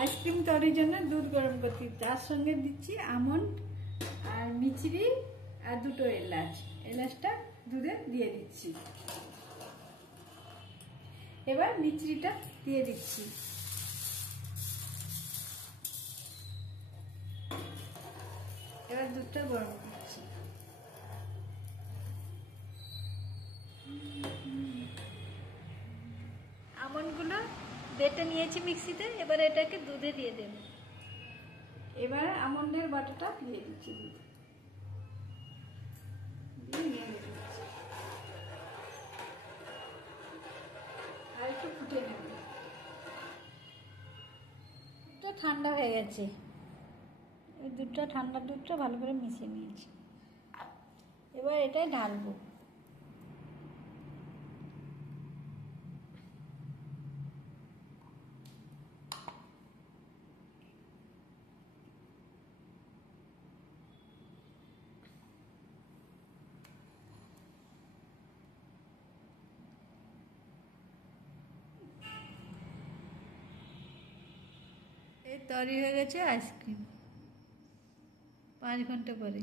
Ice cream তৈরির জন্য দুধ গরম করতে, তার সঙ্গে দিচ্ছি আমন্ড আর মিচড়ি আর দুটো এলাচ। এলাচটা দুধে দিয়ে দিচ্ছি। এবার মিচড়িটা দিয়ে দিচ্ছি। এবার দুধটা গরম করছি। আমন্ডগুলো বেটে নিয়েছি মিক্সিতে, এবার এটাকে দুধে দিয়ে দেব। এবার আমন্ডের বাটাটা দিয়ে দিচ্ছি দুধে, দিয়ে নিয়ে দিচ্ছি। আর একটু ফুটে নেব। এটা ঠান্ডা হয়ে গেছে, এই দুধটা ঠান্ডা দুধটা ভালো করে মিশিয়ে নিয়েছি। এবার এটাই ঢালবো। এই তৈরি হয়ে গেছে আইসক্রিম 5 ঘন্টা পরে।